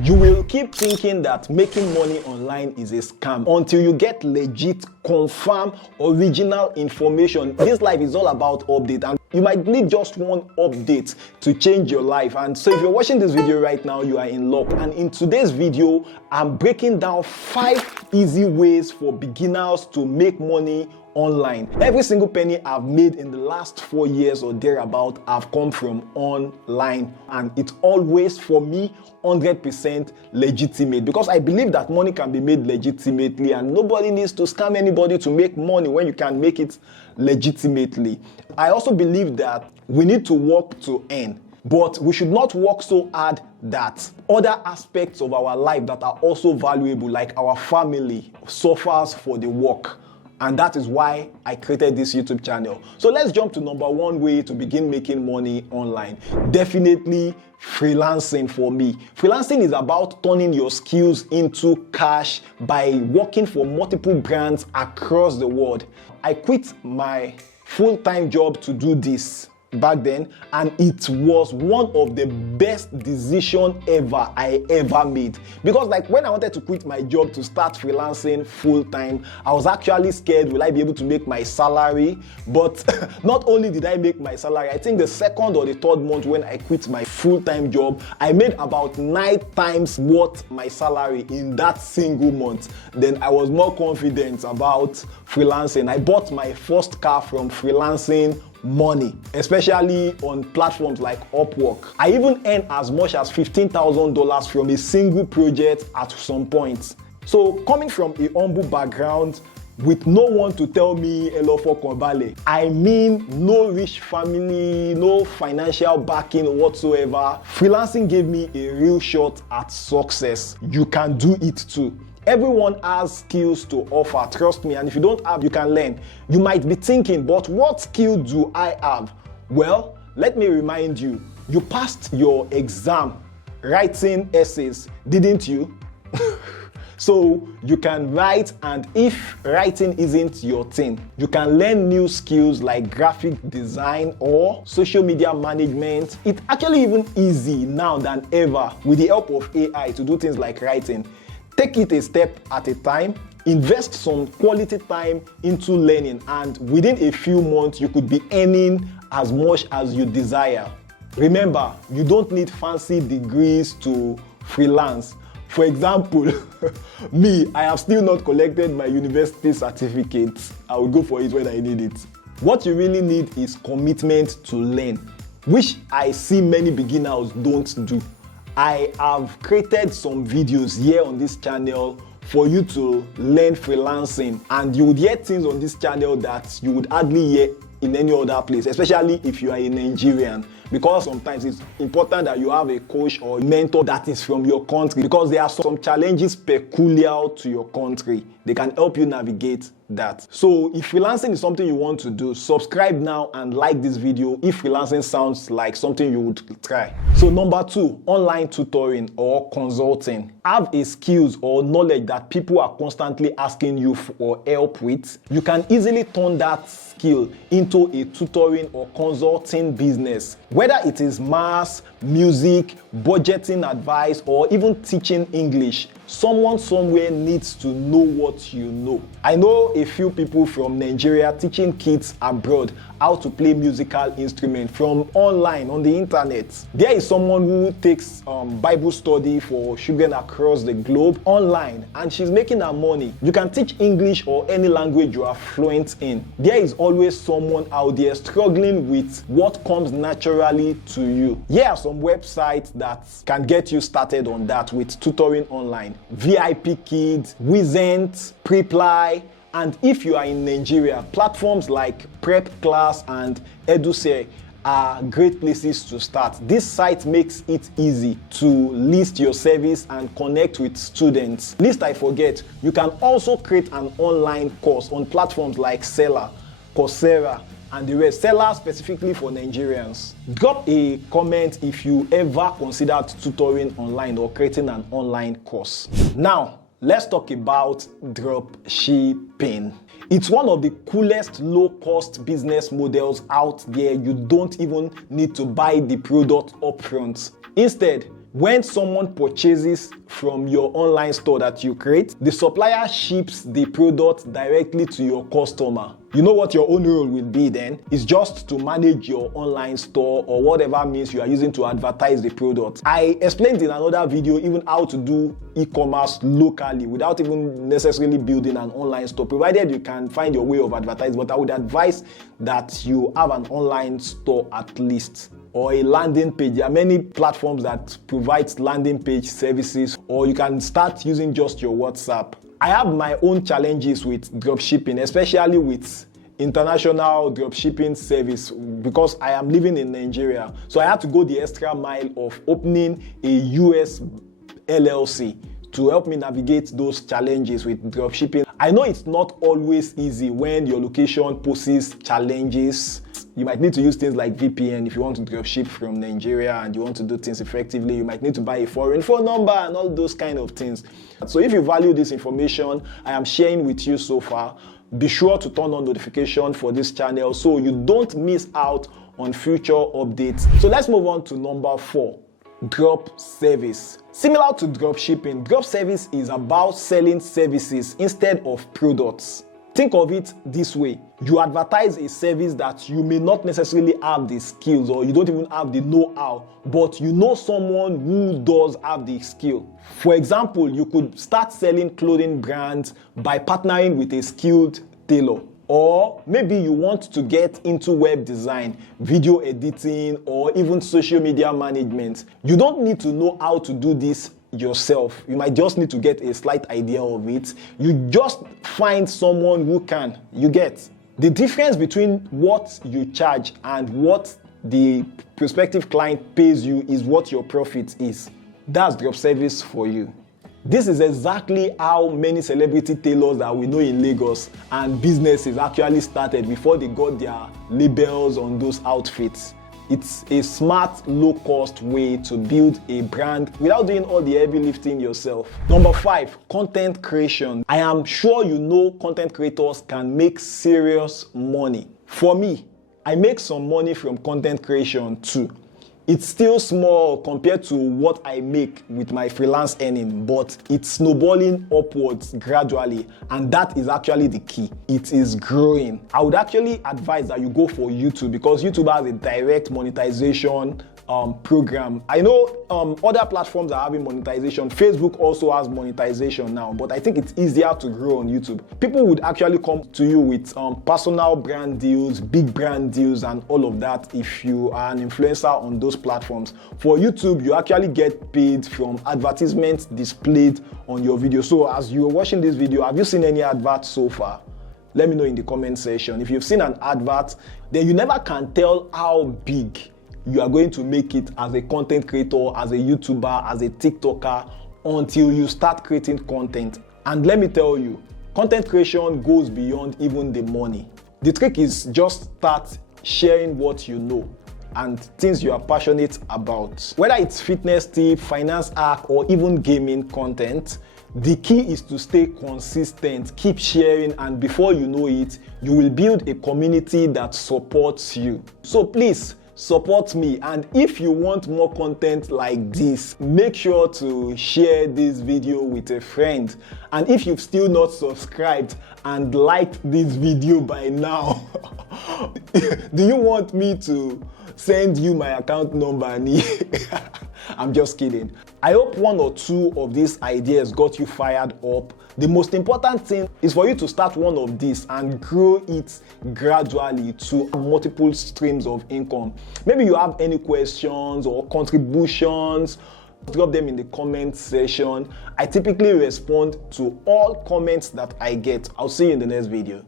You will keep thinking that making money online is a scam until you get legit, confirm, original information. This life is all about update, and you might need just one update to change your life. And so if you're watching this video right now, you are in luck. And in today's video, I'm breaking down 5 easy ways for beginners to make money online. Every single penny I've made in the last 4 years or thereabout have come from online, and it's always, for me, 100% legitimate, because I believe that money can be made legitimately, and nobody needs to scam anybody to make money when you can make it legitimately. I also believe that we need to work to earn, but we should not work so hard that other aspects of our life that are also valuable, like our family, suffers for the work. And that is why I created this YouTube channel. So let's jump to number 1 way to begin making money online. Definitely freelancing for me. Freelancing is about turning your skills into cash by working for multiple brands across the world. I quit my full-time job to do this back then, and it was one of the best decisions I ever made, because like when I wanted to quit my job to start freelancing full-time, I was actually scared, will I be able to make my salary? But not only did I make my salary, I think the 2nd or the 3rd month when I quit my full-time job, I made about 9 times what my salary in that single month. Then I was more confident about freelancing. I bought my first car from freelancing money, especially on platforms like Upwork. I even earned as much as $15,000 from a single project at some point. So coming from a humble background with no one to tell me Elofo Kombale, I mean no rich family, no financial backing whatsoever, freelancing gave me a real shot at success. You can do it too. Everyone has skills to offer, trust me, and if you don't have, you can learn. You might be thinking, but what skill do I have? Well, let me remind you, you passed your exam writing essays, didn't you? So you can write, and if writing isn't your thing, you can learn new skills like graphic design or social media management. It's actually even easy now than ever with the help of AI to do things like writing. Take it a step at a time, invest some quality time into learning, and within a few months, you could be earning as much as you desire. Remember, you don't need fancy degrees to freelance. For example, me, I have still not collected my university certificate. I will go for it when I need it. What you really need is commitment to learn, which I see many beginners don't do. I have created some videos here on this channel for you to learn freelancing, and you would hear things on this channel that you would hardly hear in any other place, especially if you are a Nigerian, because sometimes it's important that you have a coach or mentor that is from your country, because there are some challenges peculiar to your country. They can help you navigate that. So if freelancing is something you want to do, subscribe now and like this video if freelancing sounds like something you would try. So number 2, online tutoring or consulting. Have a skills or knowledge that people are constantly asking you for help with. You can easily turn that skill into a tutoring or consulting business. Whether it is maths, music, budgeting advice, or even teaching English, someone somewhere needs to know what you know. I know a few people from Nigeria teaching kids abroad how to play musical instruments from online on the internet. There is someone who takes Bible study for children across the globe online, and she's making her money. You can teach English or any language you are fluent in. There is always someone out there struggling with what comes naturally to you. Here are some websites that can get you started on that with tutoring online. VIP Kids, Wizent, Preply, and if you are in Nigeria, platforms like Prep Class and EduSer are great places to start. This site makes it easy to list your service and connect with students. Lest I forget, you can also create an online course on platforms like Seller, Coursera, and the rest. Seller specifically for Nigerians. Drop a comment if you ever considered tutoring online or creating an online course. Now, let's talk about dropshipping. It's one of the coolest low-cost business models out there. You don't even need to buy the product upfront. Instead, When someone purchases from your online store that you create, the supplier ships the product directly to your customer. You know what your own role will be then? It's just to manage your online store or whatever means you are using to advertise the product. I explained in another video even how to do e-commerce locally without even necessarily building an online store, provided you can find your way of advertising. But I would advise that you have an online store at least, or a landing page. There are many platforms that provide landing page services, or you can start using just your WhatsApp. I have my own challenges with dropshipping, especially with international dropshipping service, because I am living in Nigeria. So I had to go the extra mile of opening a US LLC to help me navigate those challenges with dropshipping. I know it's not always easy when your location poses challenges. You might need to use things like VPN if you want to dropship from Nigeria and you want to do things effectively. You might need to buy a foreign phone number and all those kind of things. So if you value this information I am sharing with you so far, be sure to turn on notification for this channel so you don't miss out on future updates. So let's move on to number 4. Drop service. Similar to dropshipping, drop service is about selling services instead of products. Think of it this way. You advertise a service that you may not necessarily have the skills, or you don't even have the know-how, but you know someone who does have the skill. For example, you could start selling clothing brands by partnering with a skilled tailor. Or maybe you want to get into web design, video editing, or even social media management. You don't need to know how to do this yourself. You might just need to get a slight idea of it. You just find someone who can. You get the difference between what you charge and what the prospective client pays you is what your profit is. That's drop service for you. This is exactly how many celebrity tailors that we know in Lagos and businesses actually started before they got their labels on those outfits. It's a smart, low-cost way to build a brand without doing all the heavy lifting yourself. Number 5, content creation. I am sure you know content creators can make serious money. For me, I make some money from content creation too. It's still small compared to what I make with my freelance earning, but it's snowballing upwards gradually, and that is actually the key. It is growing. I would actually advise that you go for YouTube, because YouTube has a direct monetization program. I know other platforms are having monetization. Facebook also has monetization now, but I think it's easier to grow on YouTube. People would actually come to you with personal brand deals, big brand deals, and all of that if you are an influencer on those platforms. For YouTube, you actually get paid from advertisements displayed on your video. So as you're watching this video, have you seen any adverts so far? Let me know in the comment section. If you've seen an advert, then you never can tell how big you are going to make it as a content creator, as a YouTuber, as a TikToker, until you start creating content. And let me tell you, content creation goes beyond even the money. The trick is just start sharing what you know and things you are passionate about. Whether it's fitness tip, finance hack, or even gaming content, the key is to stay consistent, keep sharing, and before you know it, you will build a community that supports you. So please, support me, and if you want more content like this, make sure to share this video with a friend. And if you've still not subscribed and liked this video by now, do you want me to send you my account number? I'm just kidding. I hope 1 or 2 of these ideas got you fired up. The most important thing is for you to start one of these and grow it gradually to multiple streams of income. Maybe you have any questions or contributions, drop them in the comment section. I typically respond to all comments that I get. I'll see you in the next video.